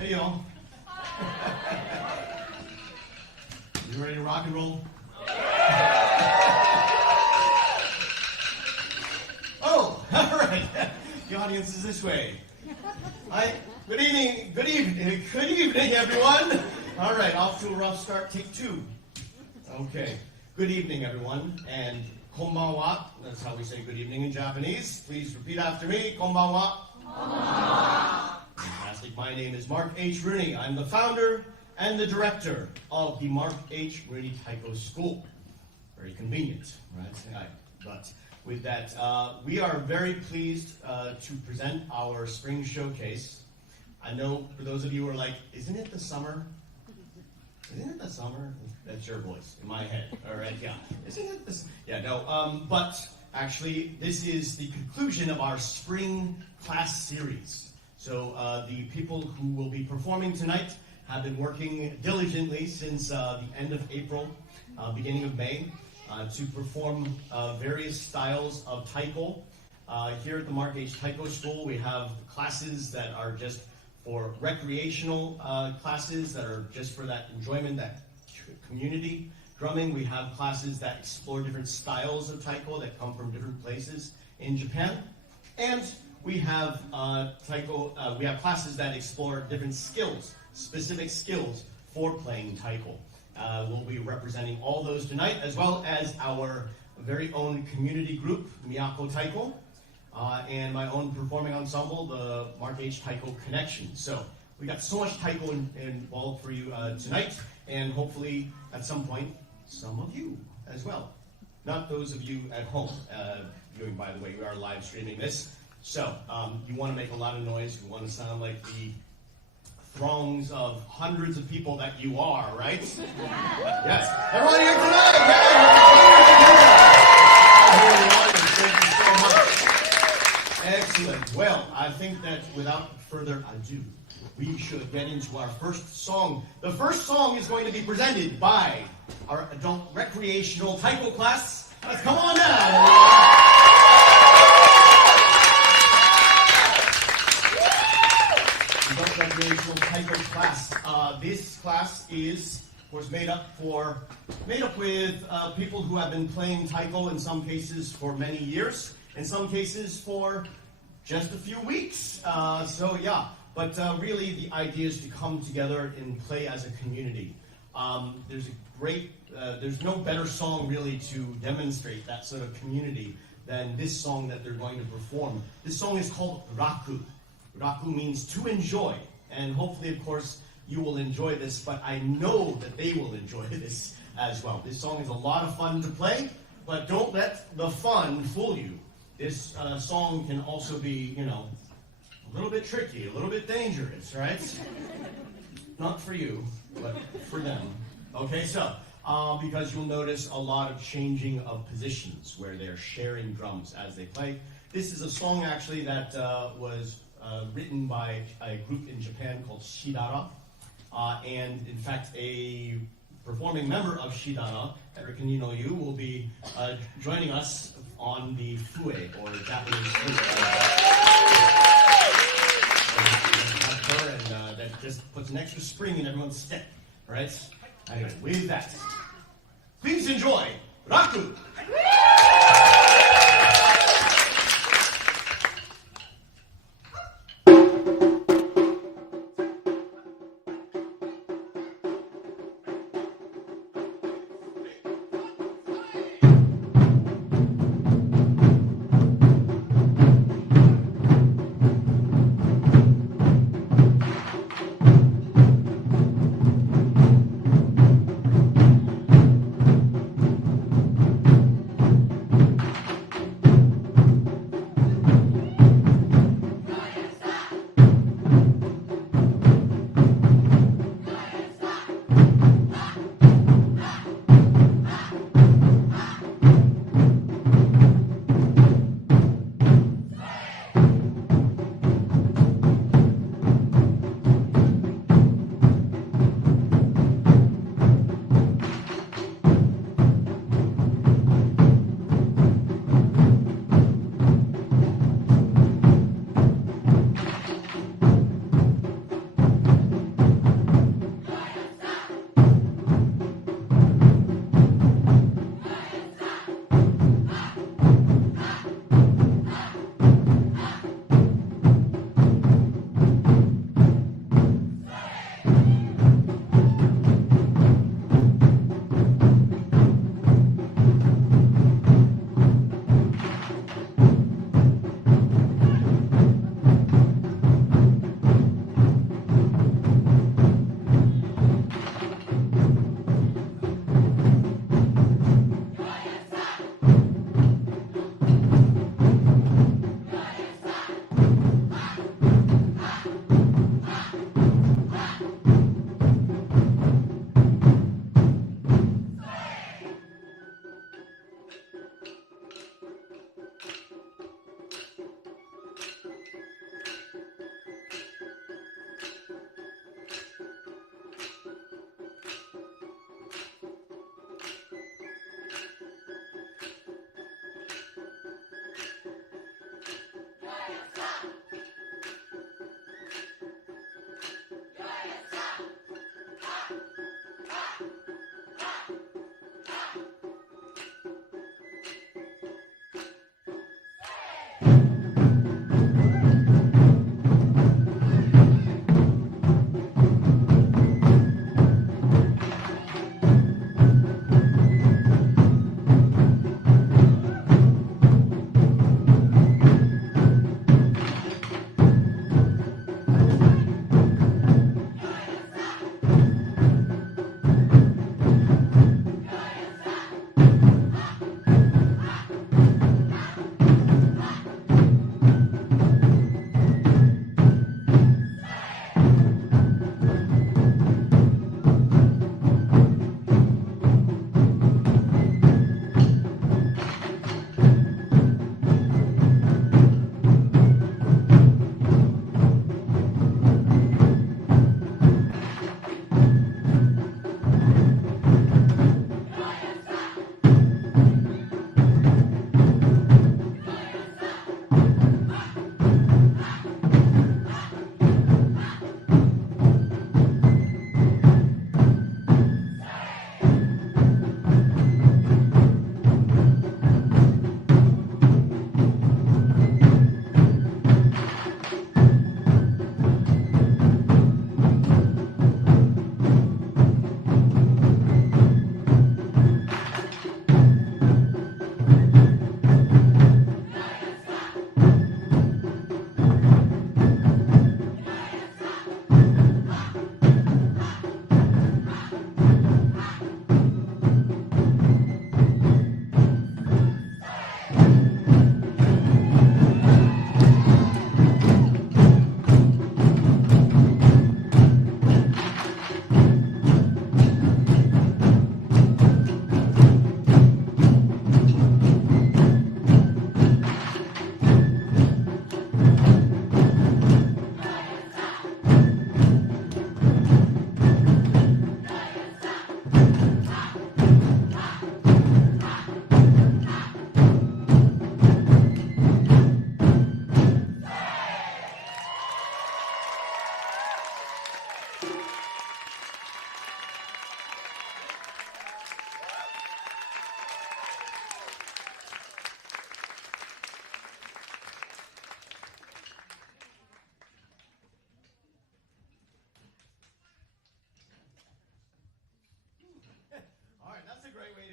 Hey, y'all. You ready to rock and roll? Oh, all right. The audience is this way. Hi. Good evening, everyone. All right, off to a rough start. Take two. Okay. Good evening, everyone, and konbanwa. That's how we say good evening in Japanese. Please repeat after me. Konbanwa. Konbanwa. Fantastic. My name is Mark H. Rooney. I'm the founder and the director of the Mark H. Rooney Taiko School. Very convenient, right? But with that, we are very pleased to present our spring showcase. I know for those of you who are like, isn't it the summer? Isn't it the summer? That's your voice in my head. All right, yeah. Isn't it this? Yeah, no. But actually, this is the conclusion of our spring class series. So the people who will be performing tonight have been working diligently since the end of April, beginning of May, to perform various styles of taiko. Here at the Mark H. Taiko School, we have classes that are just for recreational classes that are just for that enjoyment, that community drumming. We have classes that explore different styles of taiko that come from different places in Japan. And we have we have classes that explore different skills, specific skills for playing taiko. We'll be representing all those tonight, as well as our very own community group, Miyako Taiko, and my own performing ensemble, the Mark H. Taiko Connection. So we got so much taiko involved for you tonight, and hopefully at some point, some of you as well. Not those of you at home viewing, by the way, we are live streaming this. So you want to make a lot of noise, you want to sound like the throngs of hundreds of people that you are, right? Yes. Everyone here tonight! Thank you so much. Excellent. Well, I think that without further ado, we should get into our first song. The first song is going to be presented by our adult recreational taiko class. Let's come on down. Recreational taiko class. This class is, of course, made up with people who have been playing taiko in some cases for many years, in some cases for just a few weeks. So yeah, but really the idea is to come together and play as a community. There's no better song really to demonstrate that sort of community than this song that they're going to perform. This song is called Raku. Raku means to enjoy. And hopefully, of course, you will enjoy this, but I know that they will enjoy this as well. This song is a lot of fun to play, but don't let the fun fool you. This song can also be, a little bit tricky, a little bit dangerous, right? Not for you, but for them. Okay, so, because you'll notice a lot of changing of positions where they're sharing drums as they play. This is a song, actually, that was written by a group in Japan called Shidara. And in fact, a performing member of Shidara, Erika Ninoyu, will be joining us on the fue, or Japanese flute. And that just puts an extra spring in everyone's step, right? Anyway, with that, please enjoy Raku!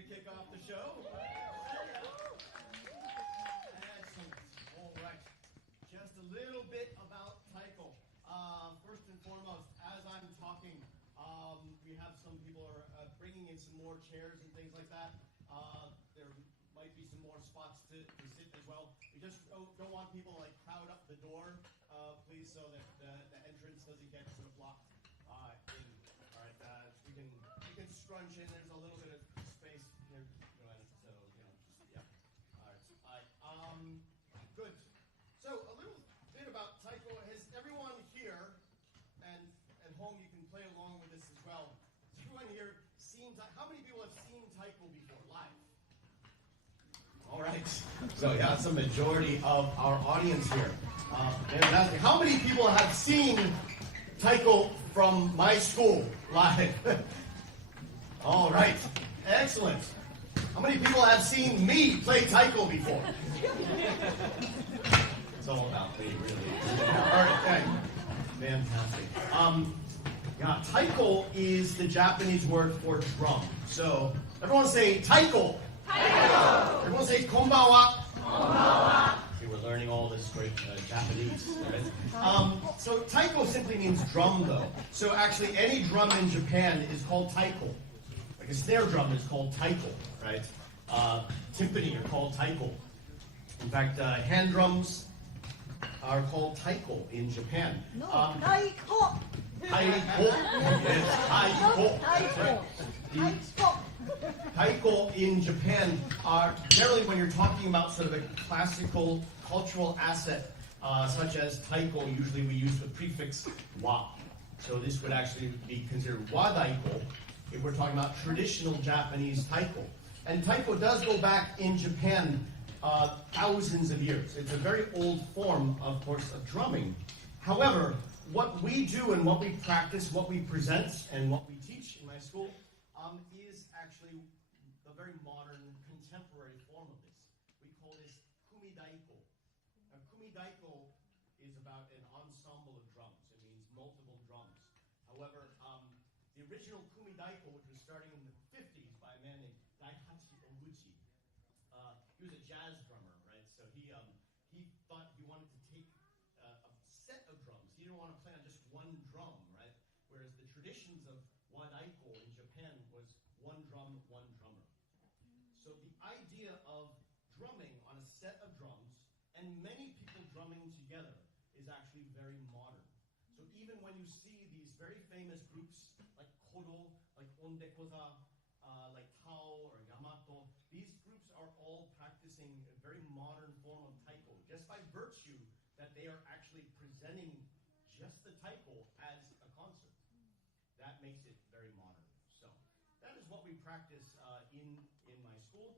kick off the show. Excellent. All right. Just a little bit about Taiko. First and foremost, as I'm talking, we have some people are bringing in some more chairs and things like that. There might be some more spots to sit as well. We just don't want people to crowd up the door, please, so that the entrance doesn't get sort of blocked. All right, we can scrunch in. There's a little bit of space here, so just yeah. All right. Good. So a little bit about Taiko. Has everyone here, and at home you can play along with this as well. Has everyone here seen? How many people have seen Taiko before live? All right. So yeah, it's a majority of our audience here. Fantastic. How many people have seen Taiko from my school live? All right. Excellent. How many people have seen me play Taiko before? It's all about me, really. All right. Okay. Fantastic. Yeah, Taiko is the Japanese word for drum. So everyone say Taiko. Taiko. Everyone say konbanwa. Konbanwa. Okay, we're learning all this great Japanese. Right? So Taiko simply means drum, though. So actually, any drum in Japan is called Taiko. Like a snare drum is called Taiko, right? Timpani are called Taiko. In fact, hand drums are called Taiko in Japan. No, Taiko. Taiko. Yes, Taiko. Taiko. Taiko in Japan are generally when you're talking about sort of a classical cultural asset, such as taiko, usually we use the prefix wa. So this would actually be considered wa daiko if we're talking about traditional Japanese taiko. And taiko does go back in Japan thousands of years. It's a very old form, of course, of drumming. However, what we do and what we practice, what we present, and what we teach in my school is actually a very modern, contemporary form of this. We call this kumidaiko. Now, kumidaiko is about an ensemble of drums. It means multiple drums. However, the original kumidaiko, which was starting in the 50s by a man named Daihachi Oguchi, he was a jazz drummer, right? So he thought he wanted to take a set of drums. He didn't want to play on just one drum, right? Whereas the traditions of wadaiko in Japan was one drum, one drummer. So the idea of drumming on a set of drums and many people drumming together is actually very modern. So even when you see these very famous groups like Kodo, like Ondekoza, like Tao or Yamato, these groups are all practicing a very modern form of taiko, just by virtue that they are actually presenting just the taiko as a concert. That makes it very modern. So that is what we practice in my school,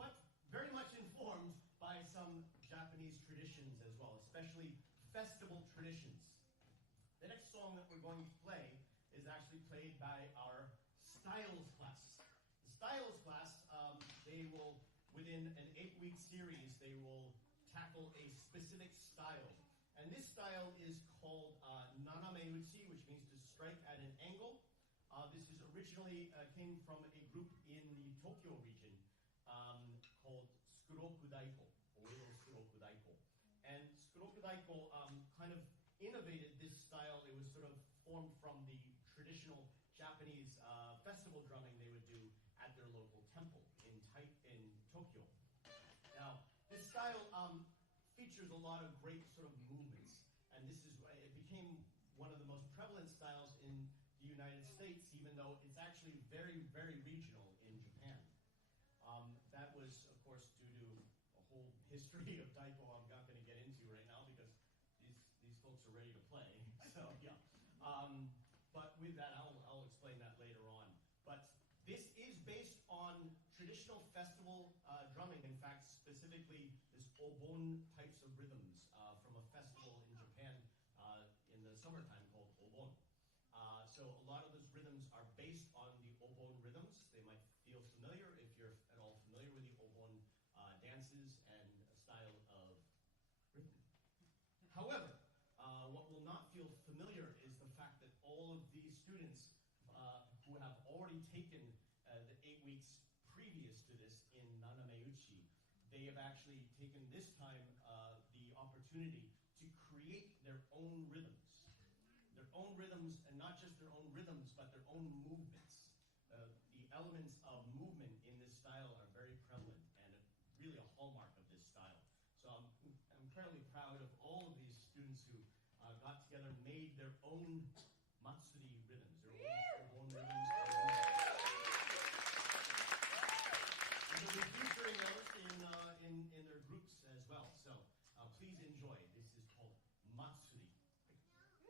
but very much informed by some Japanese traditions as well, especially festival traditions. The next song that we're going to play is actually played by our Styles class. The Styles class, they will, within an 8-week series, they will tackle a specific style. And this style is called naname uchi, which means to strike at an angle. This is originally came from a group in the Tokyo region called Tsukuroku Daiko, Oedo Tsukuroku Daiko. And Tsukuroku Daiko kind of innovated this style. It was sort of formed from the traditional Japanese festival drumming they would do at their local temple in Tokyo. Now, this style features a lot of great sort of movements, and it became one of the most prevalent styles in the United States, even though it's actually very, very regional in Japan. That was, of course, due to a whole history of taiko I'm not going to get into right now because these folks are ready to play. So yeah, but with that, I'll explain that later on. But this is based on traditional festival drumming. In fact, specifically this obon types of rhythms from a festival in Japan in the summertime called obon. So a lot of those rhythms are based on the obon rhythms. They might feel familiar if you're at all familiar with the obon dances and a style of rhythm. However, what will not feel familiar is the fact that all of these students who have already taken the 8 weeks previous to this in Nanameuchi. They have actually taken this time the opportunity to create their own rhythms. Their own rhythms, and not just their own rhythms, but their own movements. The elements of movement in this style are very prevalent and really a hallmark of this style. So I'm incredibly proud of all of these students who got together and made their own Matsuri rhythms, their own rhythms. And they'll be featuring those in their groups as well. So please enjoy. This is called Matsuri. Matsuri.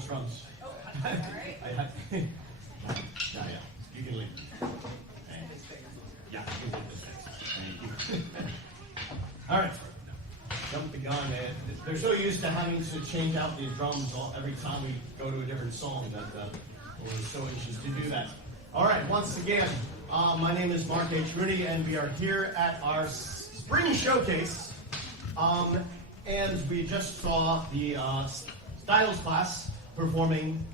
those drums. Oh, all right. Yeah, you can leave. Yeah, you can leave this next. Thank you. All right. Jump the gun. They're so used to having to change out these drums every time we go to a different song that we're so anxious to do that. All right, once again, my name is Mark H. Rooney, and we are here at our spring showcase. And we just saw the Styles class performing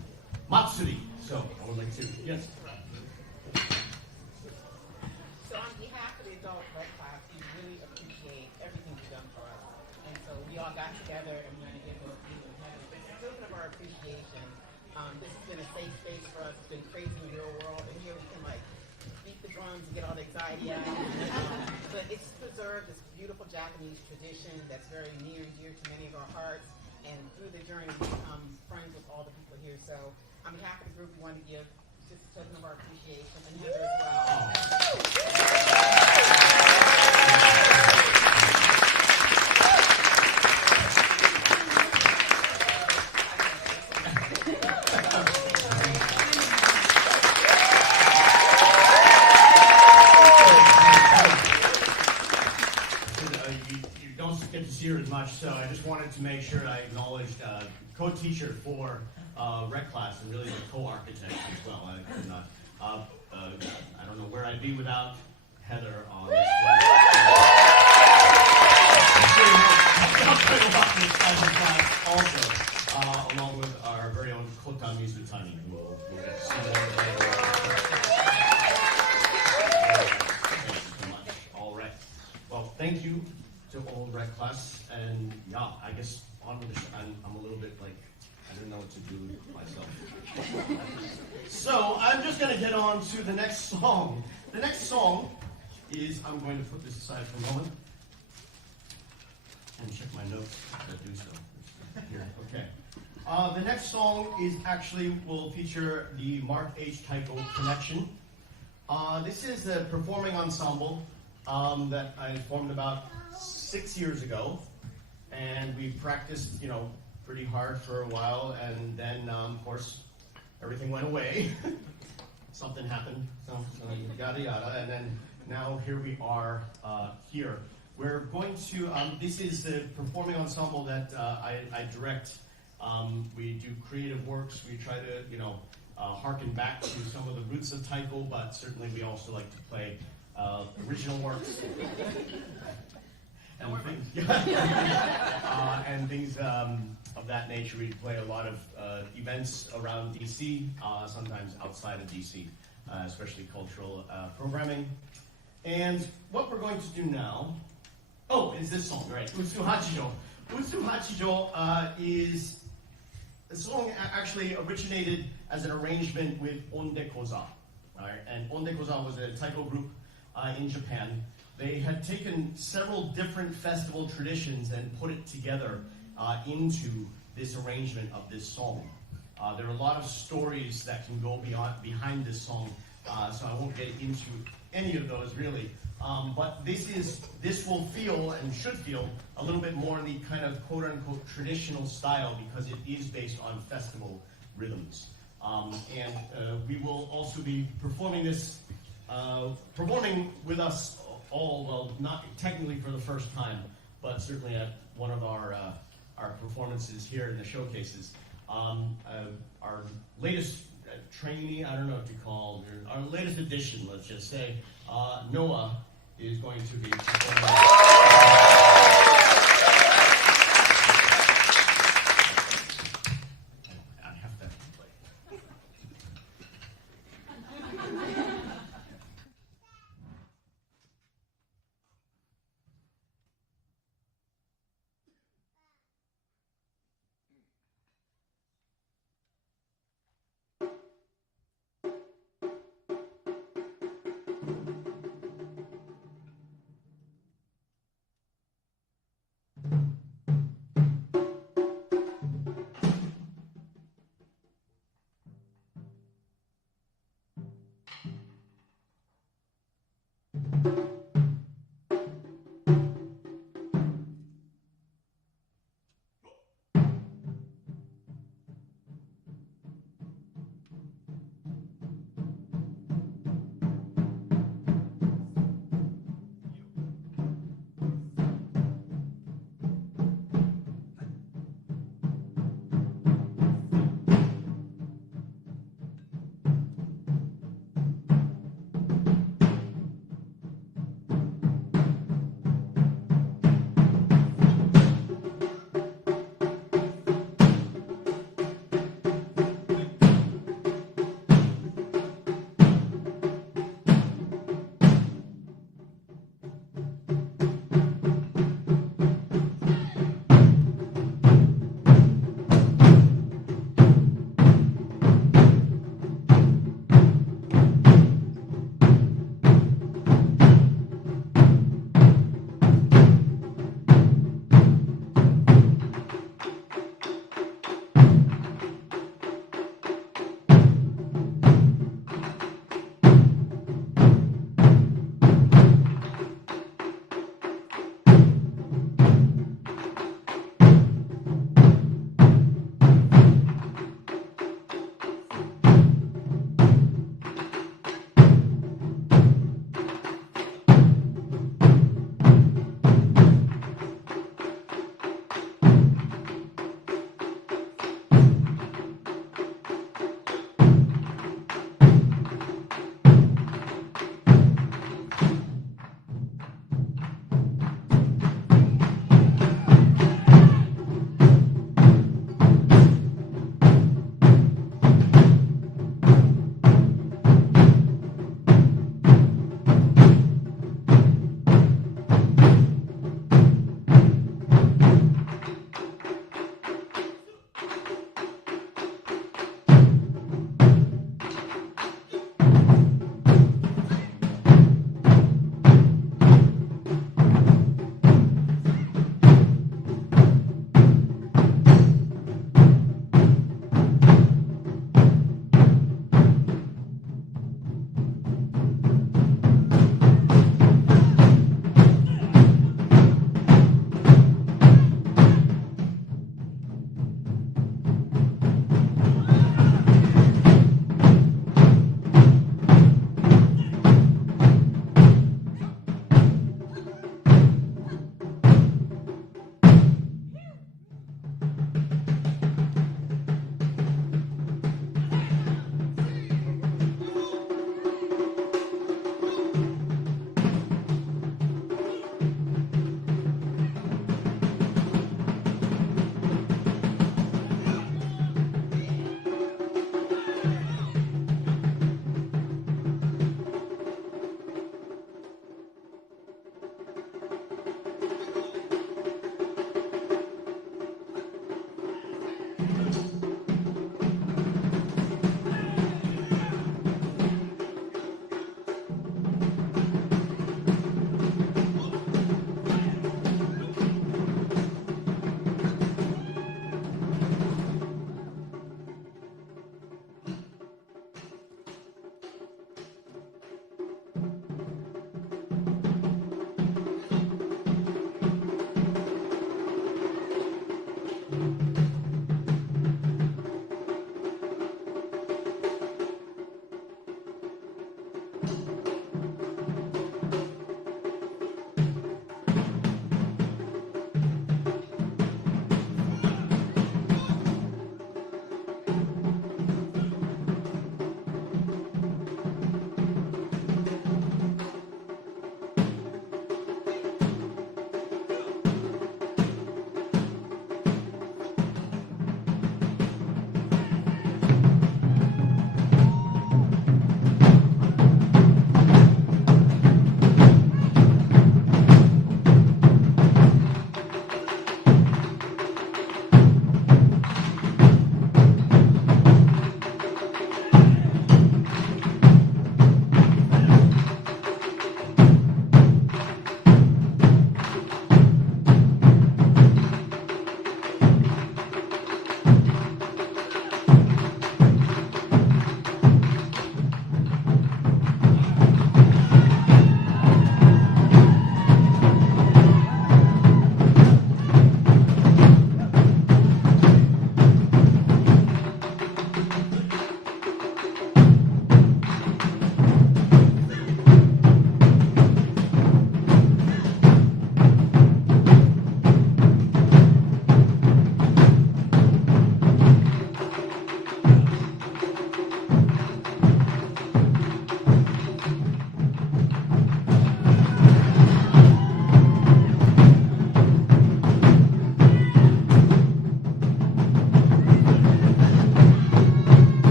Matsuri. So I would like to, yes. So on behalf of the adult red class, we really appreciate everything you've done for us. And so we all got together and we're going to give those people in heaven. It's a token of our appreciation. This has been a safe space for us. It's been crazy in the real world. And here we can like beat the drums and get all the anxiety out. But it's preserved this beautiful Japanese tradition that's very near and dear to many of our hearts. And through the journey, we become friends with all the people here. So on behalf of the group, we want to give just a token of our appreciation and Heather as well. You don't get to see her as much, so I just wanted to make sure I acknowledged co-teacher for rec class and really the co-architect as well. I could not, I don't know where I'd be without Heather on this one. Also, along with our very own Kota Mizutani, who we'll get to see more later. Thank you so much. All right. Well, thank you to all rec class, and yeah, I guess on with the I'm a little bit like, I don't know what to do myself. So I'm just going to get on to the next song. The next song is, I'm going to put this aside for a moment and check my notes that do so. Here, okay. The next song is actually will feature the Mark H. Taiko connection. This is a performing ensemble that I formed about 6 years ago, and we practiced, pretty hard for a while, and then, of course, everything went away. Something happened, so yada yada, and then now here we are here. We're going to, this is the performing ensemble that I direct. We do creative works. We try to, harken back to some of the roots of Taiko, but certainly we also like to play original works. And things of that nature. We play a lot of events around DC, sometimes outside of DC, especially cultural programming. And what we're going to do now, is this song, right? Utsu Hachijo. Utsu Hachijo is a song actually originated as an arrangement with Onde Koza. Right? And Onde Koza was a Taiko group in Japan. They had taken several different festival traditions and put it together into this arrangement of this song. There are a lot of stories that can go behind this song, so I won't get into any of those really. But this will feel and should feel a little bit more in the kind of quote-unquote traditional style because it is based on festival rhythms. And we will also be performing this, performing with us all, well, not technically for the first time, but certainly at one of our performances here in the showcases. Our latest trainee, I don't know what to call her, our latest addition, let's just say, Noah is going to be performing.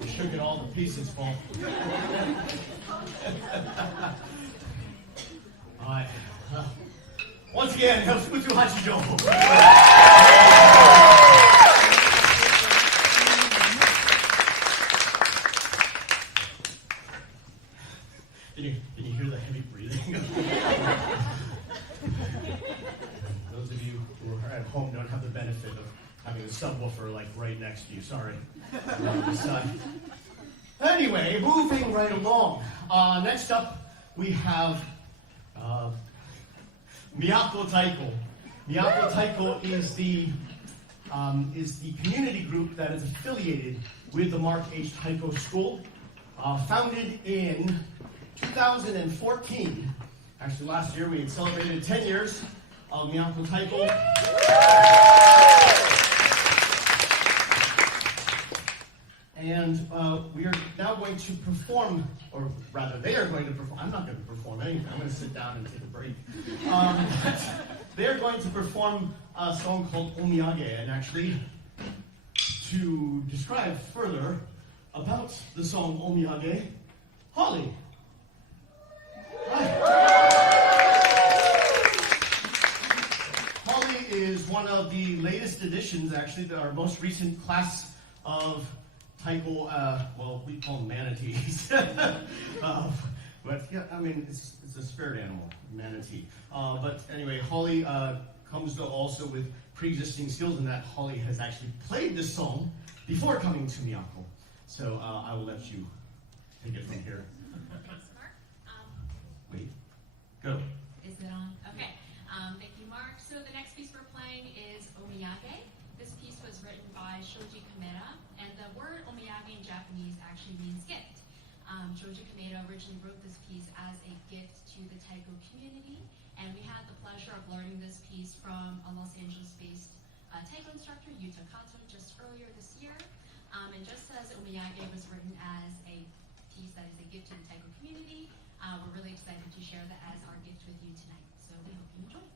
You shook it all to pieces, Paul. All right. Once again, 118条。Can you hear the heavy breathing? Those of you who are at home don't have the benefit of having a subwoofer like right next to you. Sorry. Anyway, moving right along. Next up, we have Miyako Taiko. Miyako Taiko is the community group that is affiliated with the Mark H. Taiko School, founded in 2014. Actually, last year we had celebrated 10 years of Miyako Taiko. And we are now going to perform, or rather, they are going to perform. I'm not going to perform anything. I'm going to sit down and take a break. They are going to perform a song called Omiyage, and actually, to describe further about the song Omiyage, Holly. Hi. Holly is one of the latest additions, actually, our most recent class of Taiko, well, we call them manatees. But yeah, I mean, it's a spirit animal, manatee. But anyway, Holly comes to also with pre-existing skills in that Holly has actually played this song before coming to Miyako. So I will let you take it from here. Thanks, Mark. Wait, go. Is it on? Okay. Thank you, Mark. So the next piece we're playing is Omiyage. This piece was written by Shoji Kameda, and the word omiyage in Japanese actually means gift. Shoji Kameda originally wrote this piece as a gift to the Taiko community, and we had the pleasure of learning this piece from a Los Angeles-based Taiko instructor, Yuta Kato, just earlier this year. And just as omiyage was written as a piece that is a gift to the Taiko community, we're really excited to share that as our gift with you tonight. So we hope you enjoy.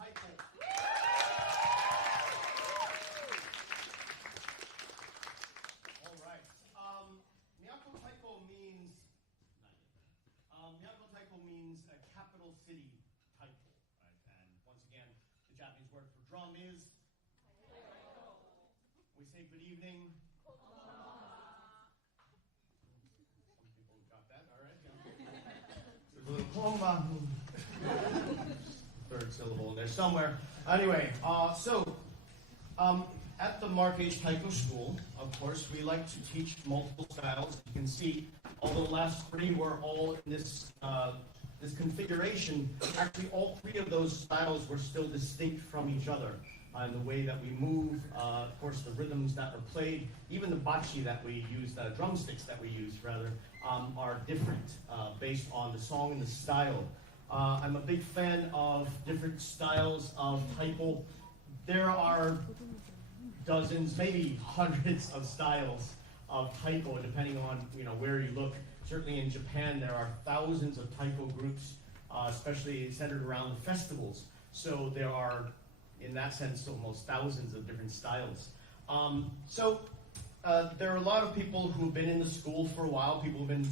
Taiko. All right. Miyako Taiko means Miyako Taiko means a capital city taiko. Right? And once again, the Japanese word for drum is. We say good evening. Some people got that. All right. There's a little komba. Third syllable in there somewhere. Anyway, at the Marquez Taiko School, of course, we like to teach multiple styles. You can see, although the last three were all in this configuration, actually all three of those styles were still distinct from each other. In the way that we move, of course, the rhythms that are played, even the bachi that we use, the drumsticks that we use, rather, are different based on the song and the style. I'm a big fan of different styles of taiko. There are dozens, maybe hundreds of styles of taiko, depending on where you look. Certainly in Japan, there are thousands of taiko groups, especially centered around the festivals. So there are, in that sense, almost thousands of different styles. There are a lot of people who've been in the school for a while. People have been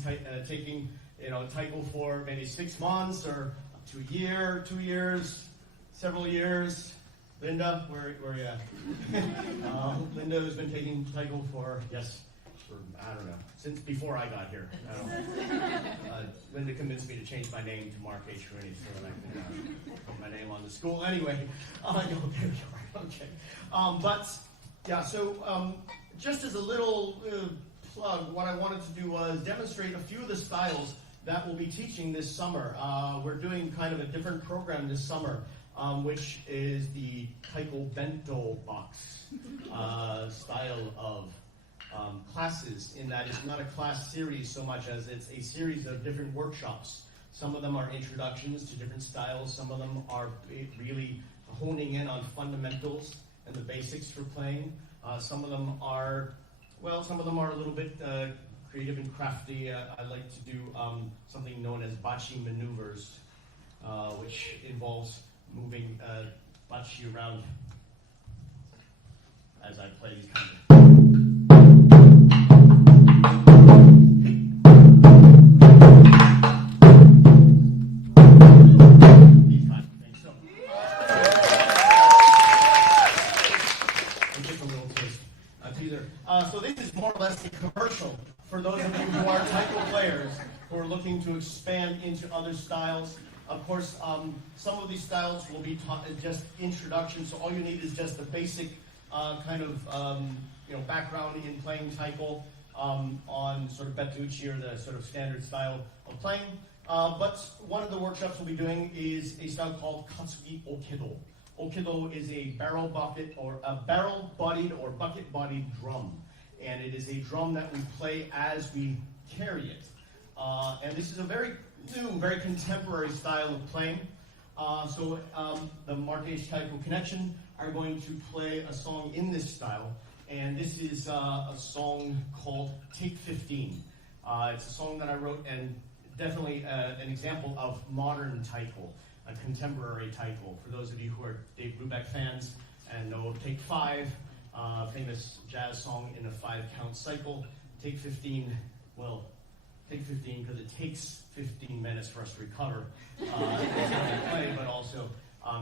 taking taiko for maybe 6 months or up to a year, 2 years, several years. Linda, where are you at? Linda has been taking taiko for I don't know, since before I got here. Linda convinced me to change my name to Mark H. Rooney so that I can put my name on the school. Anyway, okay. Just as a little plug, what I wanted to do was demonstrate a few of the styles that we'll be teaching this summer. We're doing kind of a different program this summer, which is the Taiko Bento Box style of classes, in that it's not a class series so much as it's a series of different workshops. Some of them are introductions to different styles. Some of them are really honing in on fundamentals and the basics for playing. Some of them are a little bit creative and crafty. I like to do something known as bachi maneuvers, which involves moving bachi around as I play these kind of. So this is more or less a commercial for those of you who are taiko players who are looking to expand into other styles. Of course, some of these styles will be taught as just introduction, so all you need is just a basic background in playing taiko on sort of betuchi, or the sort of standard style of playing. But one of the workshops we'll be doing is a style called katsugi okido. Okido is a barrel-bodied or bucket-bodied drum, and it is a drum that we play as we carry it. And this is a very new, very contemporary style of playing. The Marquez Taiko Connection are going to play a song in this style, and this is a song called Take 15. It's a song that I wrote, and definitely an example of modern taiko, a contemporary taiko. For those of you who are Dave Brubeck fans and know of Take 5, famous jazz song in a 5-count cycle. Take 15, take 15 because it takes 15 minutes for us to recover play, but also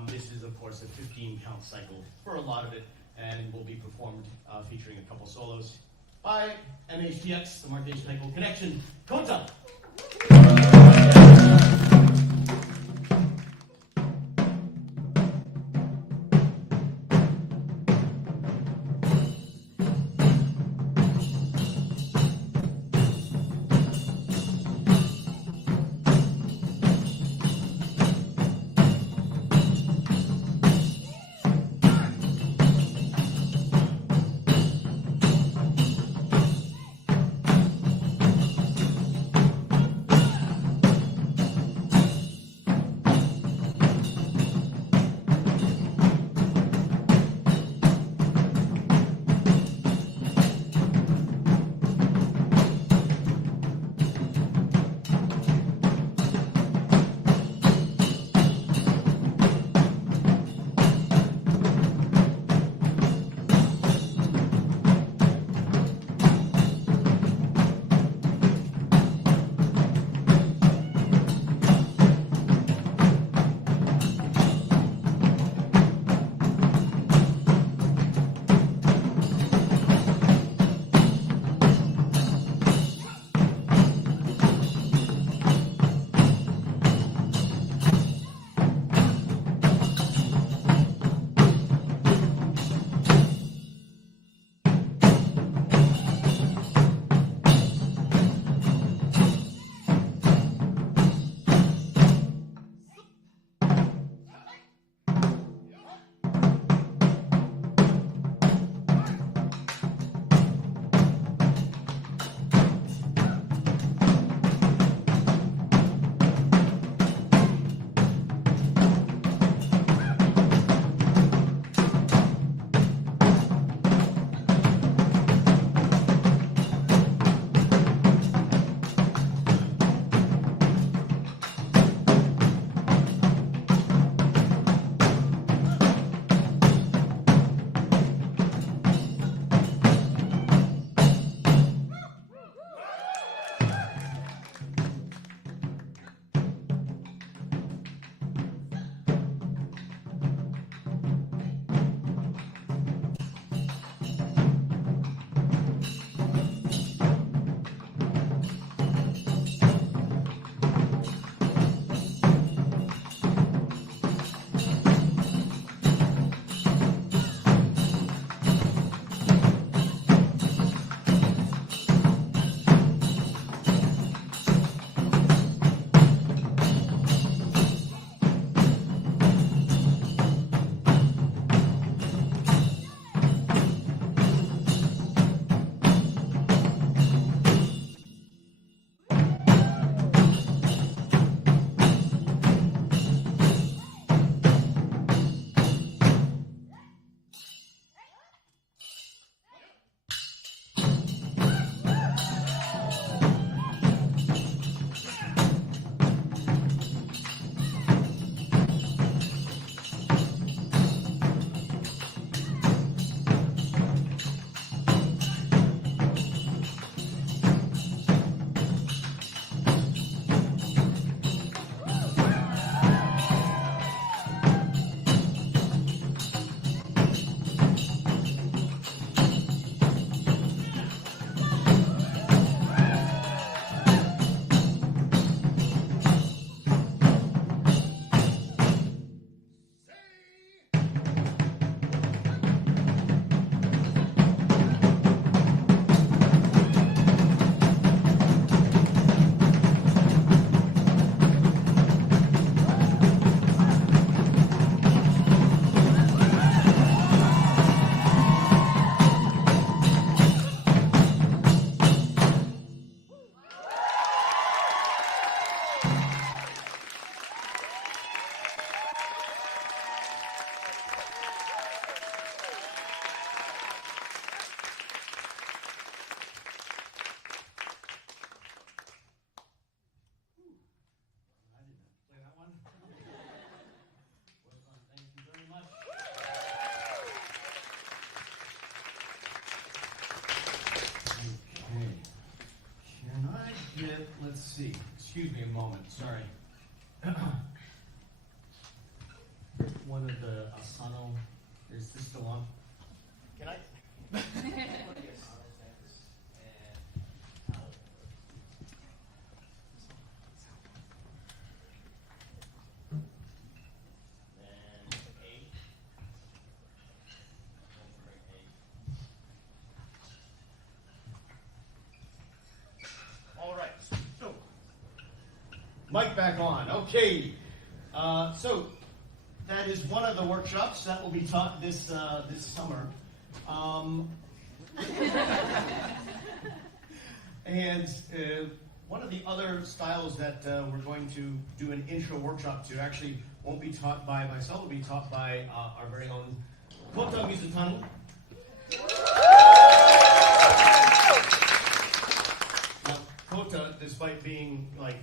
this is, of course, a 15-count cycle for a lot of it, and will be performed featuring a couple solos by MHTX, the Marquez Taiko Connection. Kota! see. Excuse me a moment. Sorry. One of the Asano. Is this still on? Can I? All right. So, mic back on. Okay. So that is one of the workshops that will be taught this summer. And one of the other styles that we're going to do an intro workshop to actually won't be taught by myself, will be taught by our very own Kota Mizutani. Now, Kota, despite being like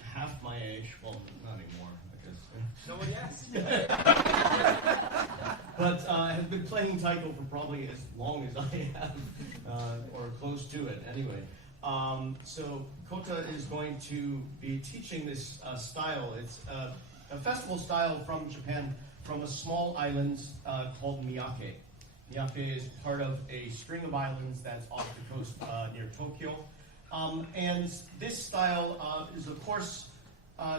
half my age, well, not anymore, because nobody asked. But has been playing Taiko for probably as long as I have, or close to it anyway. So Kota is going to be teaching this style. It's a festival style from Japan, from a small island called Miyake. Miyake is part of a string of islands that's off the coast near Tokyo. And this style is, of course,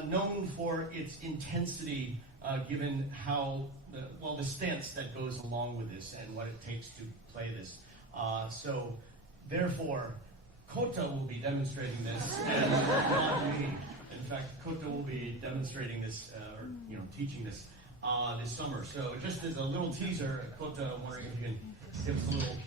known for its intensity, given how the stance that goes along with this and what it takes to play this. So, therefore, Kota will be demonstrating this, and not me. In fact, Kota will be demonstrating this, or teaching this this summer. So, just as a little teaser, Kota, I'm wondering if you can give us a little.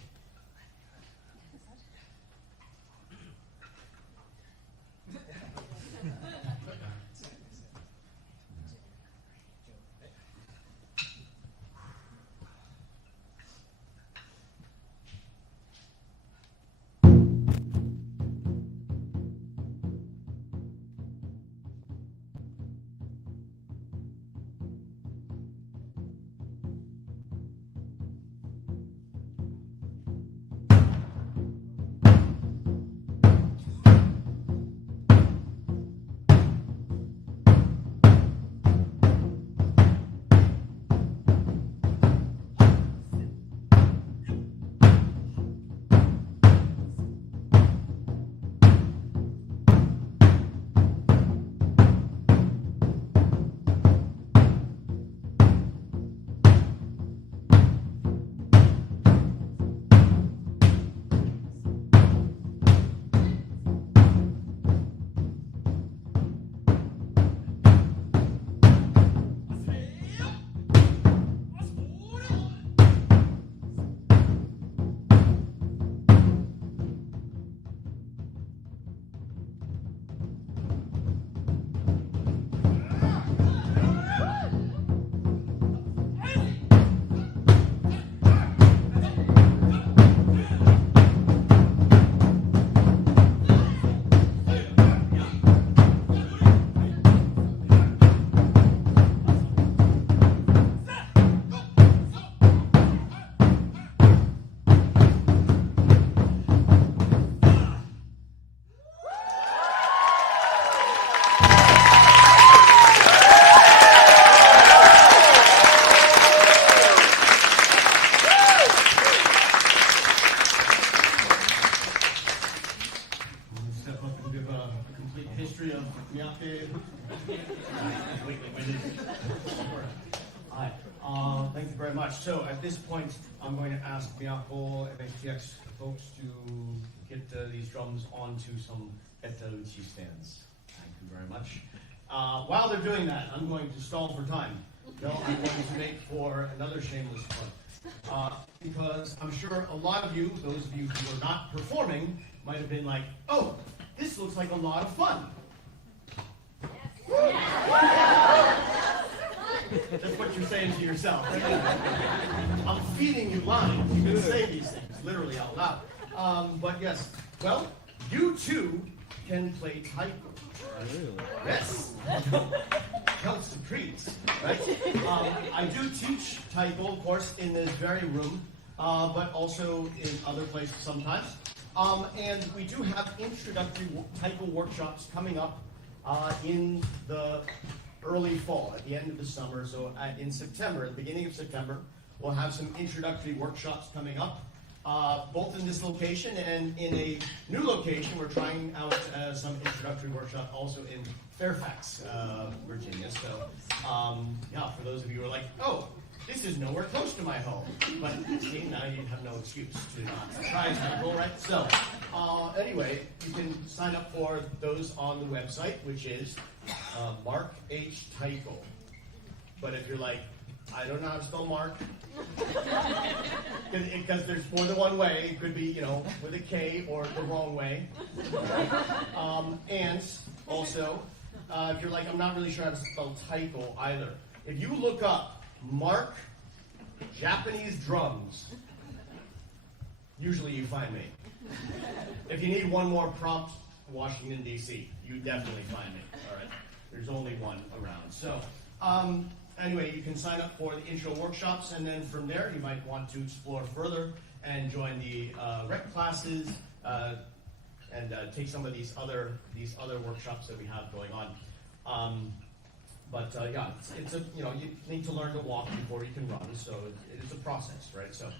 Thank you very much. So at this point, I'm going to ask Miyako and HTX folks to get these drums onto some Etauchi stands. Thank you very much. While they're doing that, I'm going to stall for time. No, I'm going to make for another shameless plug. Because I'm sure a lot of you, those of you who are not performing, might have been like, oh, this looks like a lot of fun. That's what you're saying to yourself. I'm feeding you lines. You can say these things literally out loud. But yes, well, you too can play Taiko. Yes. Counts to treats, right? I do teach Taiko, of course, in this very room, but also in other places sometimes. And we do have introductory Taiko workshops coming up in the early fall, at the end of the summer. So in September, at the beginning of September, we'll have some introductory workshops coming up, both in this location and in a new location. We're trying out some introductory workshop also in Fairfax, Virginia. So yeah, for those of you who are like, oh, this is nowhere close to my home. But see, now you have no excuse to not try Taiko, right? So anyway, you can sign up for those on the website, which is Mark H. Taiko. But if you're like, I don't know how to spell Mark, because there's more than one way. It could be, you know, with a K or the wrong way. And also, if you're like, I'm not really sure how to spell Taiko either. If you look up Mark Japanese drums, usually you find me. If you need one more prompt, Washington, D.C., you definitely find me. All right, there's only one around. So anyway, you can sign up for the intro workshops, and then from there you might want to explore further and join the rec classes and take some of these other workshops that we have going on. But yeah, it's a, you know, you need to learn to walk before you can run, so it is a process, right? So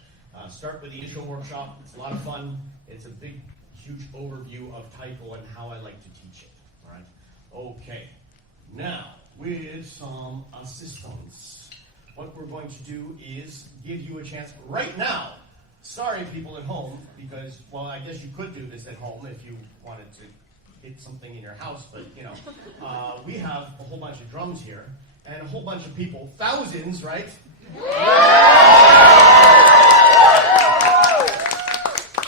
start with the intro workshop. It's a lot of fun. It's a big, huge overview of Taiko and how I like to teach it. All right. Okay. Now, with some assistance, what we're going to do is give you a chance right now. Sorry, people at home, because, well, I guess you could do this at home if you wanted to hit something in your house, but, you know, we have a whole bunch of drums here, and a whole bunch of people, thousands, right?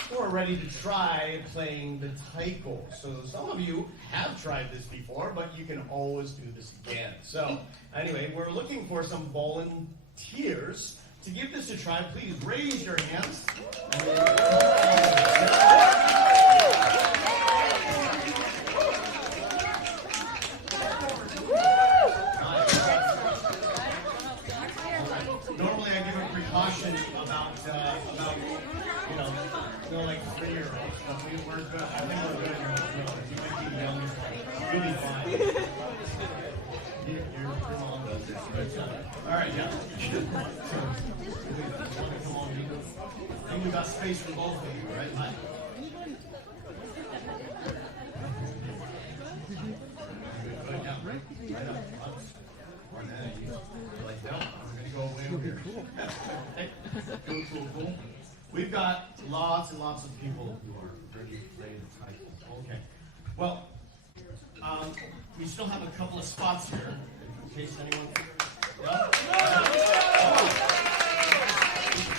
Who are ready to try playing the Taiko. So some of you have tried this before, but you can always do this again. So anyway, we're looking for some volunteers to give this a try. Please raise your hands. Normally I give a precaution about you know, like 3-year-olds, but we're good. I think we're good. You might be young, you'll be fine. Your mom does this, but all right, yeah. Come on, I think we got space for both of you, right? Hi. Good, yeah, right up. And then you're like, no, I'm going to go way over here. Cool. We've got lots and lots of people who are ready to play the Taiko. Okay. Well, we still have a couple of spots here in case anyone. Yeah?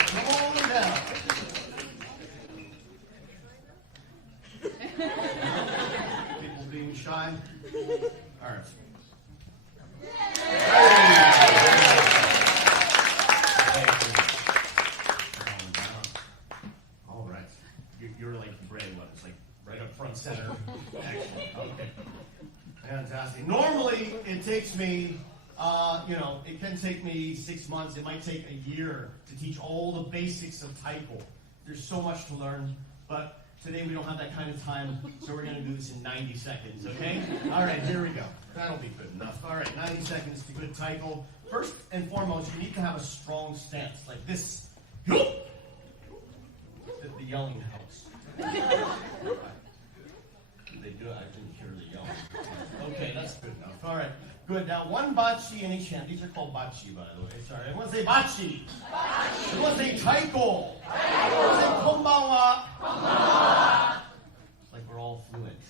Come on down. People being shy. All right. All right. You're like the brave one. It's like right up front center. Excellent. Okay. Fantastic. Normally, it takes me, it can take me 6 months. It might take a year to teach all the basics of Taiko. There's so much to learn, but today we don't have that kind of time, so we're going to do this in 90 seconds, okay? All right, here we go. That'll be good enough. All right, 90 seconds to good Taiko. First and foremost, you need to have a strong stance, like this. The yelling helps. They do it. I didn't hear the yelling. Okay, that's good enough. All right, good. Now, one bachi in each hand. These are called bachi, by the way. Sorry. Everyone say bachi. Everyone say taiko. Everyone say konbanwa. It's like we're all fluent.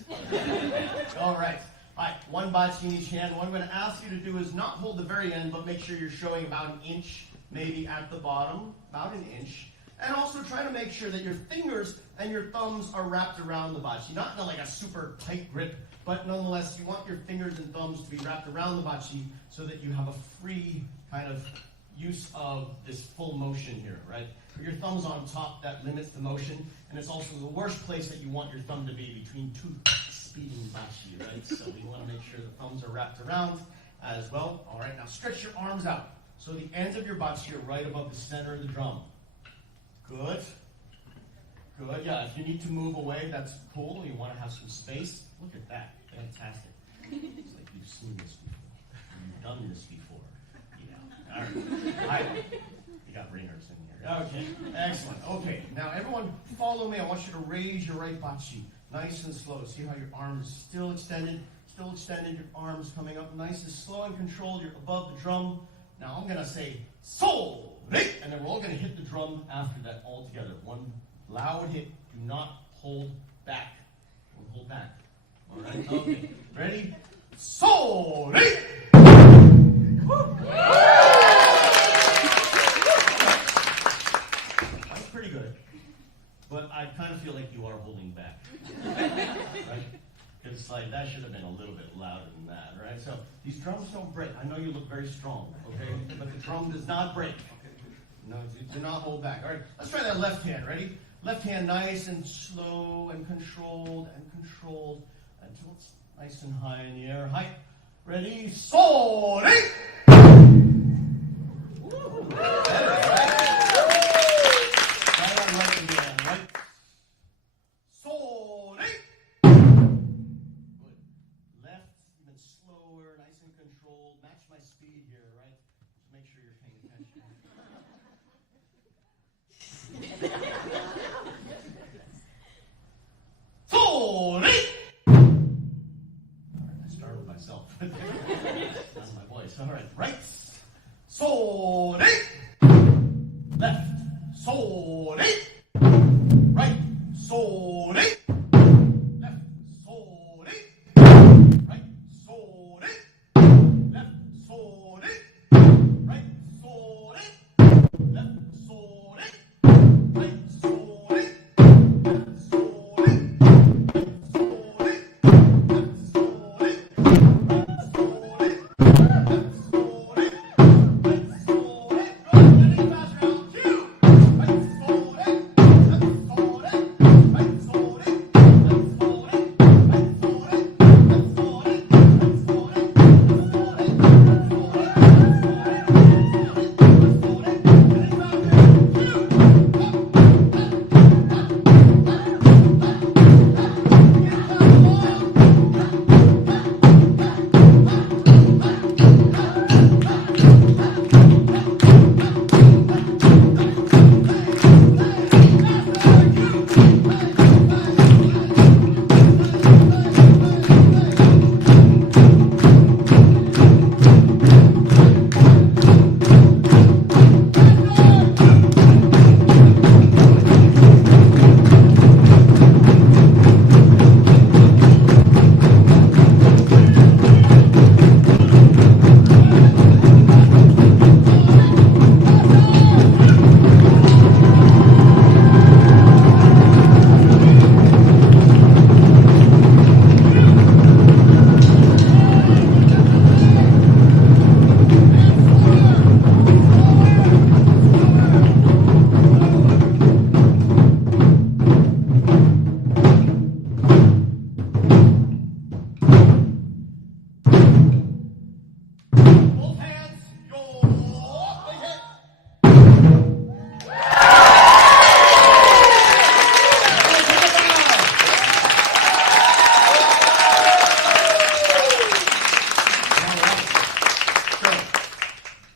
All right. All right, one bachi in each hand. What I'm going to ask you to do is not hold the very end, but make sure you're showing about an inch, maybe at the bottom, about an inch. And also try to make sure that your fingers and your thumbs are wrapped around the bachi. Not in like a super tight grip, but nonetheless, you want your fingers and thumbs to be wrapped around the bachi so that you have a free kind of use of this full motion here, right? Your thumb's on top, that limits the motion, and it's also the worst place that you want your thumb to be, between two speeding bachi, right? So we want to make sure the thumbs are wrapped around as well. All right, now stretch your arms out. So the ends of your bachi are right above the center of the drum. Good. Good, yeah. If you need to move away, that's cool. You want to have some space. Look at that. Fantastic. It's like you've seen this before. You've done this before. Yeah. All right. You got ringers in here. Okay. Excellent. Okay. Now, everyone, follow me. I want you to raise your right butt cheek. Nice and slow. See how your arm is still extended? Still extended. Your arms coming up nice and slow and controlled. You're above the drum. Now, I'm going to say, so, and then we're all going to hit the drum after that all together. One loud hit. Do not hold back. Don't hold back. All right? Okay. Ready? So, I That's pretty good. But I kind of feel like you are holding back. Right? Because like that should have been a little bit louder than that, right? So these drums don't break. I know you look very strong, okay? But the drum does not break. No, do not hold back. All right, let's try that left hand. Ready? Left hand nice and slow and controlled until it's nice and high in the air. High. Ready? Sol. Try that right again. Right? Sol. Good. Left, even slower, nice and controlled. Match my speed here, right? Just make sure you're paying attention. Sorry! Alright, I started with myself. That's my voice. Alright, right. Sorry! Left. Sorry! Right. Sorry! Left. Sorry! Right. Sorry! Left. Sorry! Right. Sorry! Left. Sorry! Right. Sorry!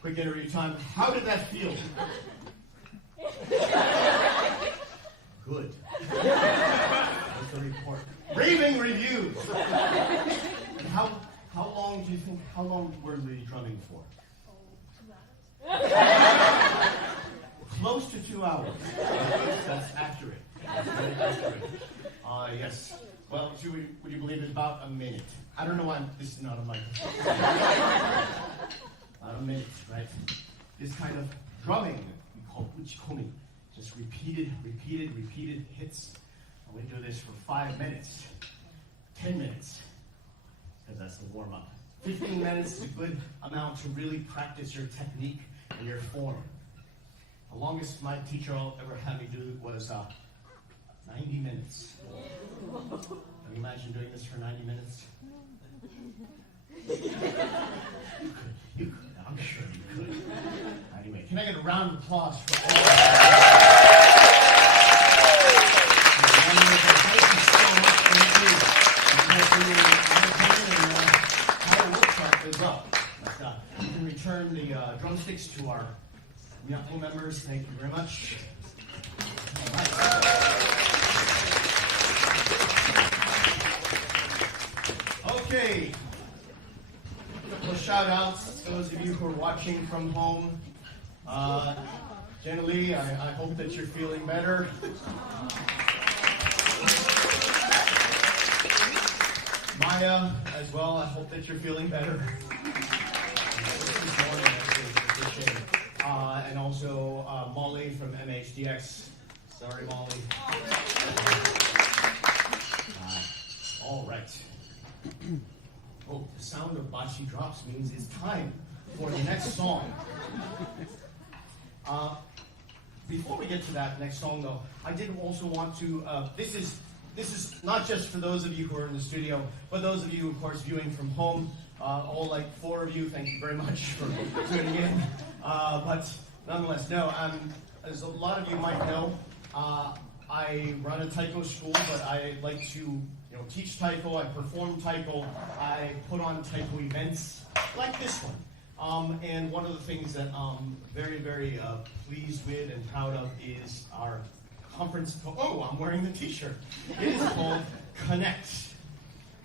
Quick interview time. How did that feel? Good. That's the report. Raving reviews. How long do you think? How long were we drumming for? Close to 2 hours. That's accurate. That's very accurate. Yes. Well, would you believe it's about a minute? I don't know why this is not a microphone. About a minute, right? This kind of drumming we call uchikomi. Just repeated hits. And we do this for 5 minutes, 10 minutes, because that's the warm-up. 15 minutes is a good amount to really practice your technique and your form. The longest my teacher ever had me do was 90 minutes. Can you imagine doing this for 90 minutes? You could. I'm sure you could. Anyway, can I get a round of applause for all return the drumsticks to our Miyako members. Thank you very much. All right. Okay. A couple of shout outs to those of you who are watching from home. Generally, I hope that you're feeling better. Maya, as well, I hope that you're feeling better. And also Molly from MHDX. Sorry, Molly. All right. Oh, the sound of bachi drops means it's time for the next song. Before we get to that next song, though, I did also want to. This is not just for those of you who are in the studio, but those of you, of course, viewing from home. All like 4 of you, thank you very much for tuning in. But nonetheless, no. As a lot of you might know, I run a taiko school, but I like to teach taiko. I perform taiko. I put on taiko events like this one. And one of the things that I'm very, very pleased with and proud of is our conference. Oh, I'm wearing the t-shirt. It is called Connect.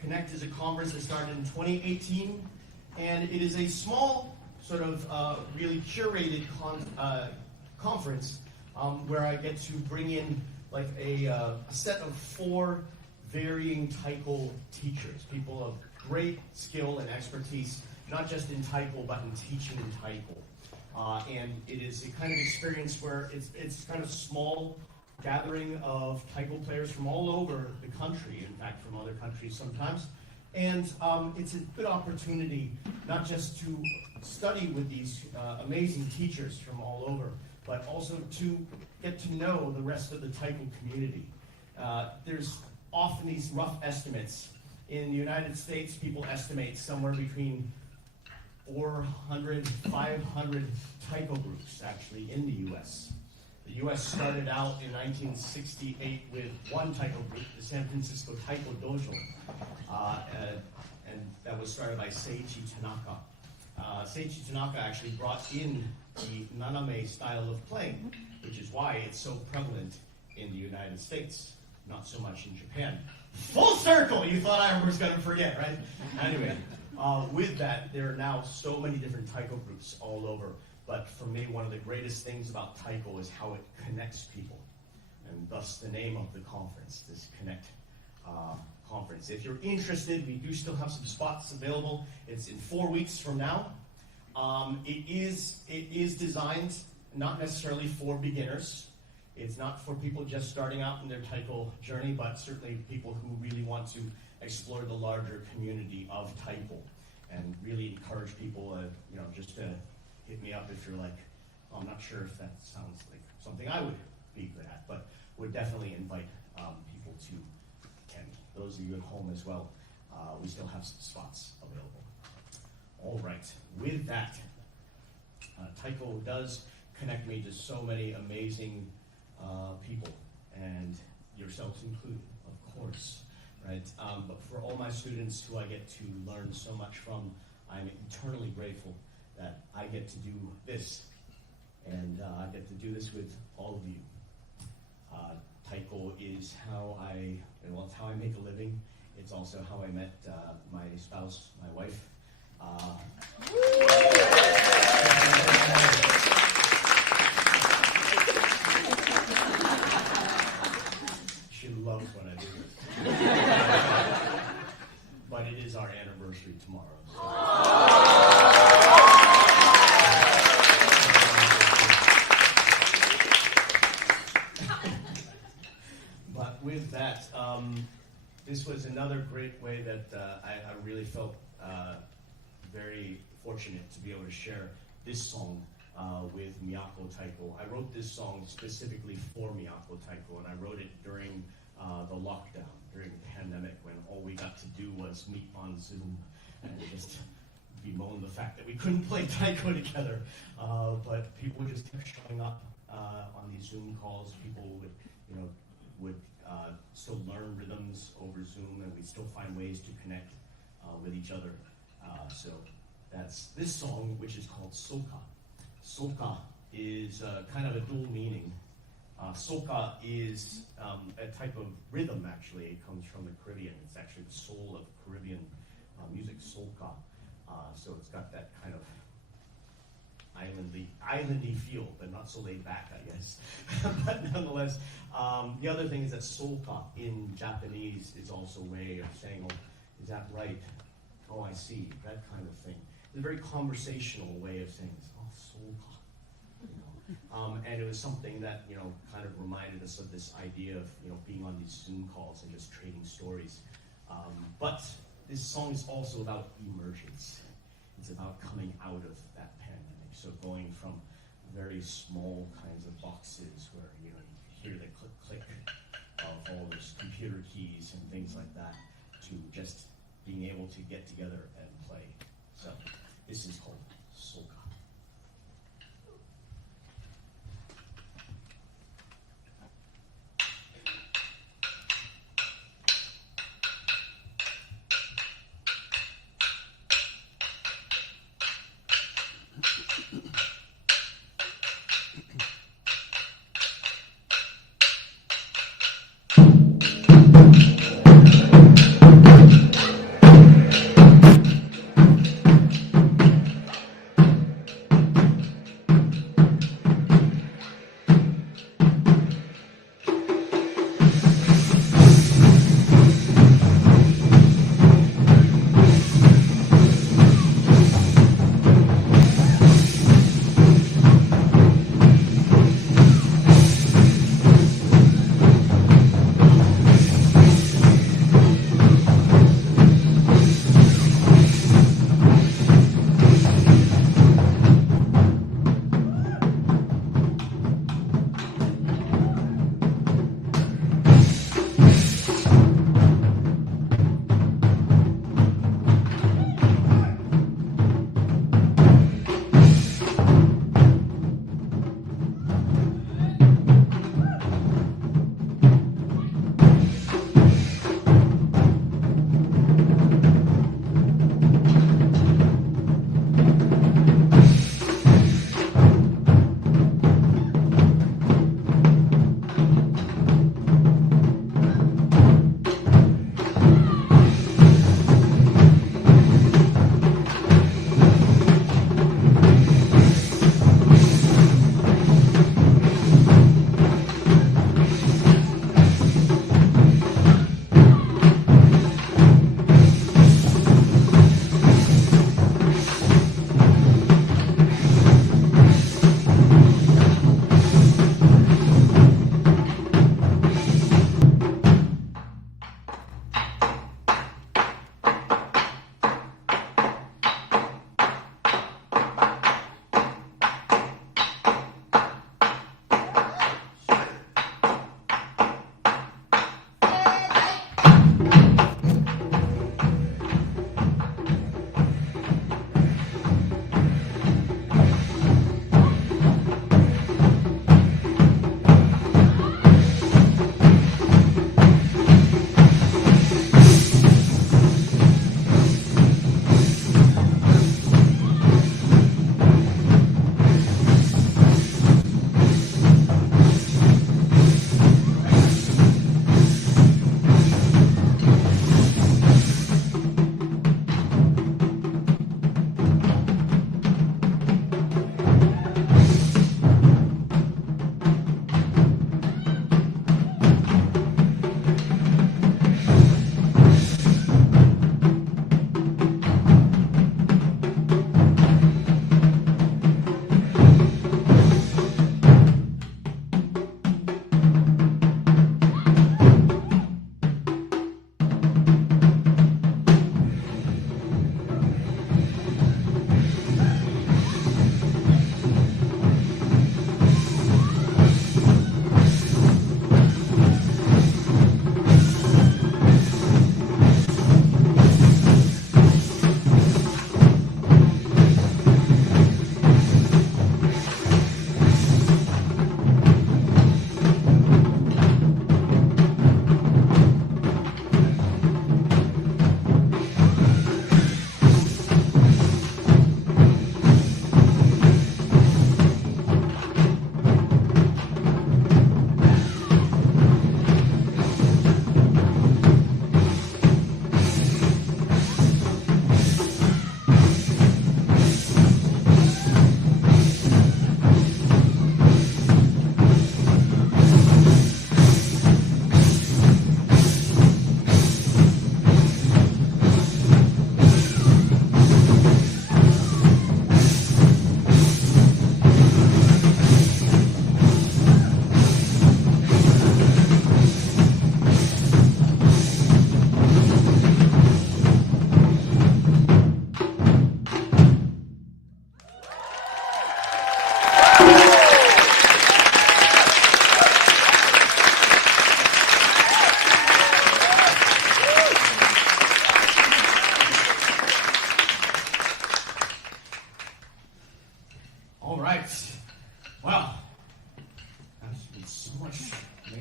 Connect is a conference that started in 2018, and it is a small, sort of really curated conference where I get to bring in like a set of 4 varying taiko teachers, people of great skill and expertise, not just in taiko, but in teaching in taiko. And it is a kind of experience where it's kind of small gathering of taiko players from all over the country, in fact, from other countries sometimes. And it's a good opportunity not just to study with these amazing teachers from all over, but also to get to know the rest of the taiko community. There's often these rough estimates. In the United States, people estimate somewhere between 400, 500 taiko groups actually in the U.S. The U.S. started out in 1968 with one taiko group, the San Francisco Taiko Dojo, and that was started by Seiichi Tanaka. Seiichi Tanaka actually brought in the naname style of playing, which is why it's so prevalent in the United States, not so much in Japan. Full circle! You thought I was going to forget, right? Anyway, with that, there are now so many different taiko groups all over. But for me, one of the greatest things about taiko is how it connects people. And thus the name of the conference, this Connect conference. If you're interested, we do still have some spots available. It's in 4 weeks from now. It is designed not necessarily for beginners. It's not for people just starting out in their taiko journey, but certainly people who really want to explore the larger community of taiko and really encourage people, just to hit me up if you're like, oh, I'm not sure if that sounds like something I would be good at, but would definitely invite people to attend. Those of you at home as well, we still have some spots available. All right, with that, taiko does connect me to so many amazing people, and yourselves included, of course, right? But for all my students who I get to learn so much from, I'm eternally grateful that I get to do this, and I get to do this with all of you. Taiko is how it's how I make a living. It's also how I met my spouse, my wife. She loves when I do this. But it is our anniversary tomorrow. So. But with that, this was another great way that I really felt very fortunate to be able to share this song with Miyako Taiko. I wrote this song specifically for Miyako Taiko, and I wrote it during the lockdown, during the pandemic, when all we got to do was meet on Zoom and just bemoan the fact that we couldn't play taiko together. But people just kept showing up on these Zoom calls. People would still learn rhythms over Zoom, and we'd still find ways to connect with each other. So That's this song, which is called soca. Soca is kind of a dual meaning. Soca is a type of rhythm, actually. It comes from the Caribbean. It's actually the soul of Caribbean music, soca. So it's got that kind of islandy feel, but not so laid back, I guess. But nonetheless, the other thing is that soca in Japanese is also a way of saying, oh, is that right? Oh, I see, that kind of thing. It's a very conversational way of saying, oh, soca. And it was something that, kind of reminded us of this idea of, being on these Zoom calls and just trading stories. But this song is also about emergence. It's about coming out of that pandemic. So going from very small kinds of boxes where, you hear the click of all those computer keys and things like that to just being able to get together and play. So this is called soca.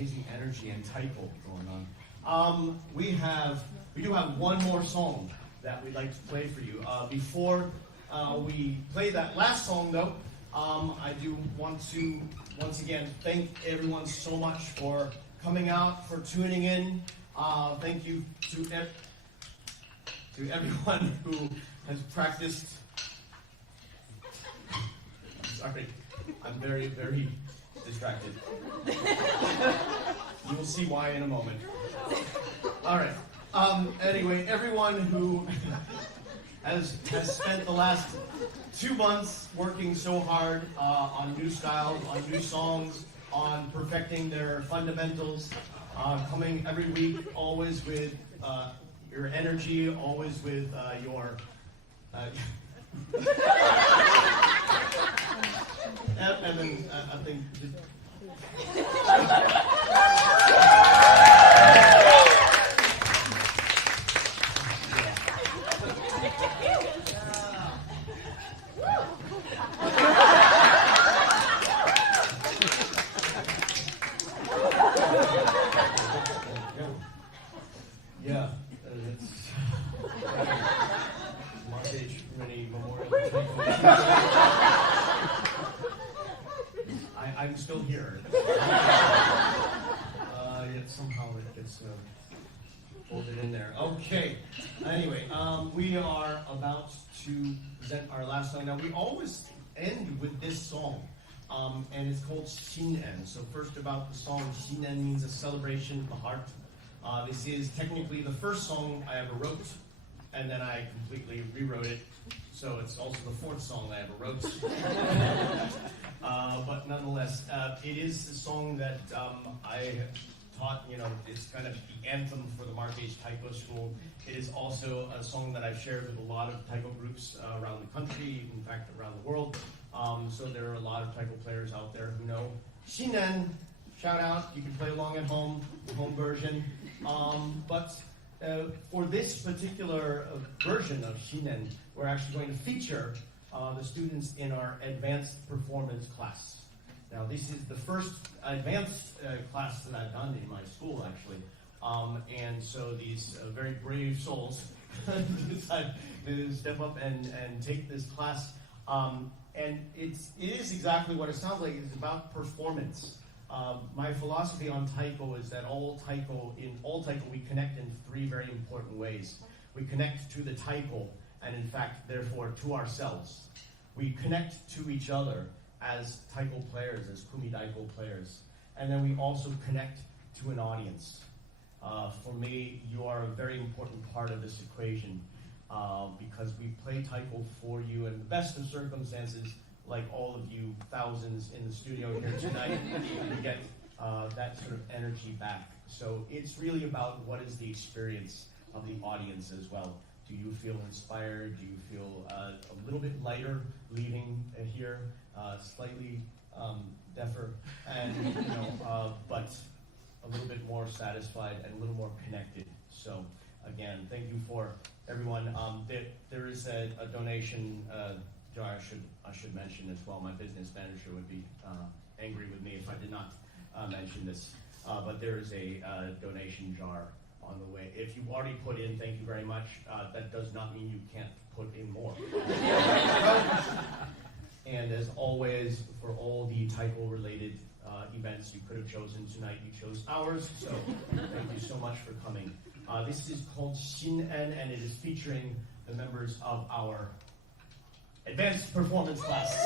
amazing energy and taiko going on. We do have one more song that we'd like to play for you. Before we play that last song, though, I do want to once again thank everyone so much for coming out, for tuning in. Thank you to everyone who has practiced. Sorry, I'm very, very distracted. You will see why in a moment. All right. Anyway, everyone who has spent the last 2 months working so hard on new styles, on new songs, on perfecting their fundamentals, coming every week, always with your energy, always with your... and then I think... Yeah, it's Rooney Memorial. I'm still here. Yet somehow it gets folded in there. Okay. Anyway, we are about to present our last song. Now, we always end with this song, and it's called Shinen. So first about the song, Shinen means a celebration of the heart. This is technically the first song I ever wrote, and then I completely rewrote it. So it's also the fourth song I ever wrote. But nonetheless, it is the song that I taught, it's kind of the anthem for the Marquez Taiko School. It is also a song that I've shared with a lot of taiko groups around the country, in fact, around the world. So there are a lot of taiko players out there who know Shinen. Shout out, you can play along at home version. But for this particular version of Shinen, we're actually going to feature the students in our advanced performance class. Now, this is the first advanced class that I've done in my school, actually. And so these very brave souls decided to step up and take this class. And it is exactly what it sounds like. It's about performance. My philosophy on taiko is that in all taiko, we connect in 3 very important ways. We connect to the taiko, and in fact, therefore, to ourselves. We connect to each other as taiko players, as kumidaiko players. And then we also connect to an audience. For me, you are a very important part of this equation because we play taiko for you in the best of circumstances. Like all of you thousands in the studio here tonight, we get that sort of energy back. So it's really about what is the experience of the audience as well. Do you feel inspired? Do you feel a little bit lighter leaving here, slightly deafer, and but a little bit more satisfied and a little more connected? So again, thank you for everyone. There is a donation. I should mention as well. My business manager would be angry with me if I did not mention this. But there is a donation jar on the way. If you've already put in, thank you very much. That does not mean you can't put in more. And as always, for all the taiko-related events you could have chosen tonight, you chose ours. So thank you so much for coming. This is called Shinen, and it is featuring the members of our advanced performance class.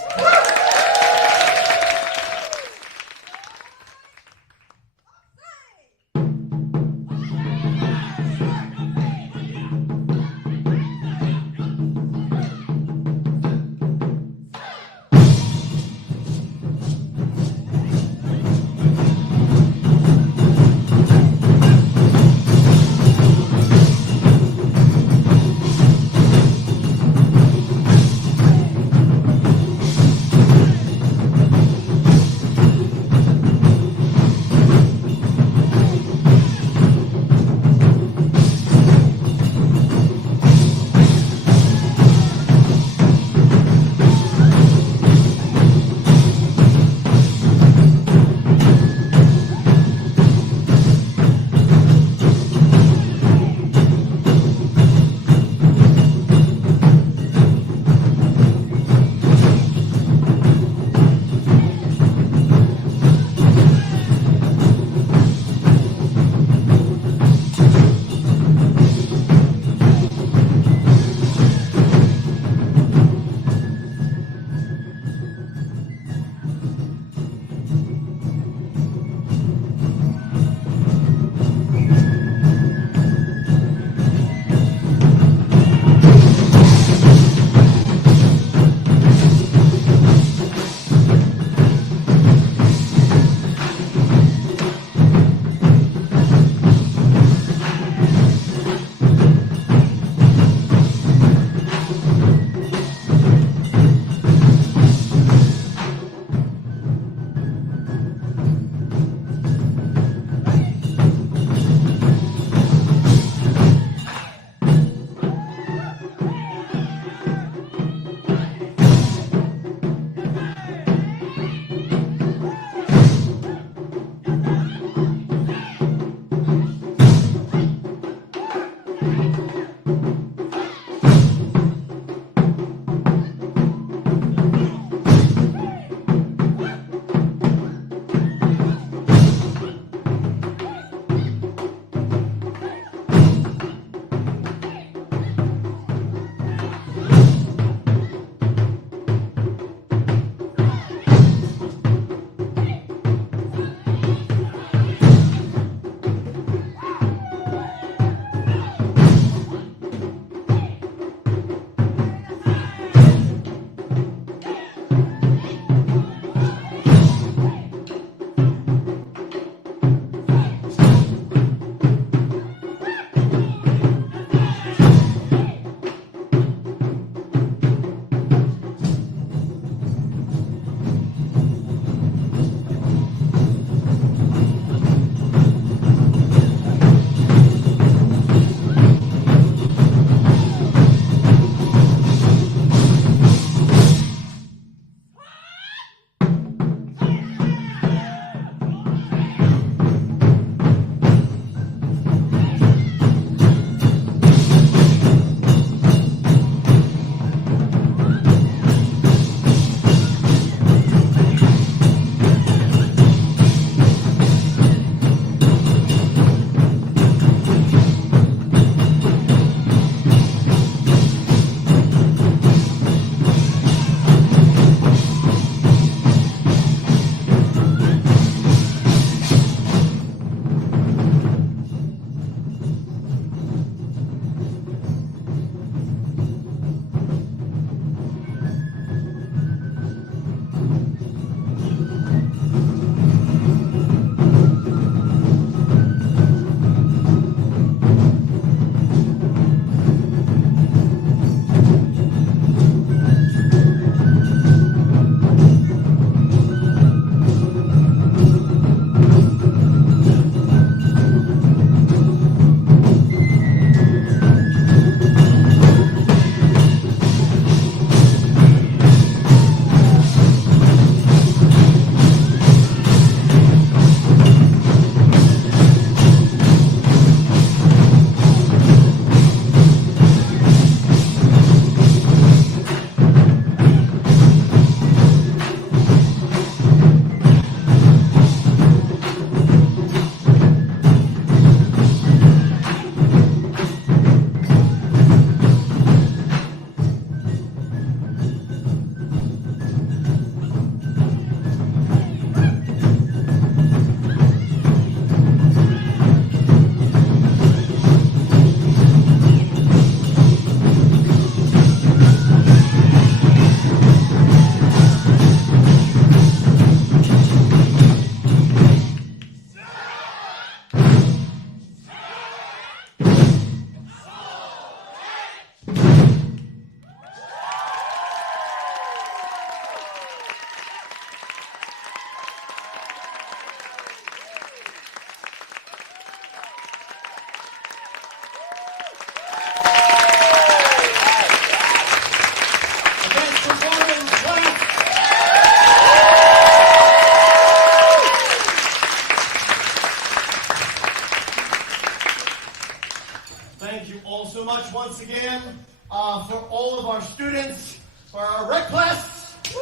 much once again for all of our students, for our rec class. Our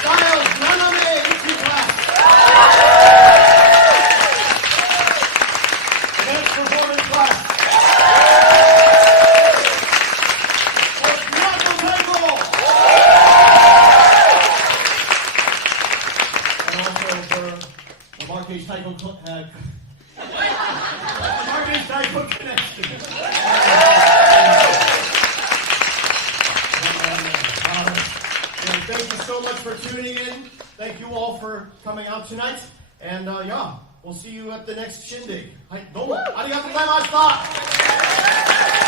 Styles Naname Ichi class. Dance performance class. For Miyako Taiko. And also for the Marquez Taiko Marquez Taiko connection. Thank you so much for tuning in. Thank you all for coming out tonight. And yeah, we'll see you at the next shindig. はい、どうもありがとうございました。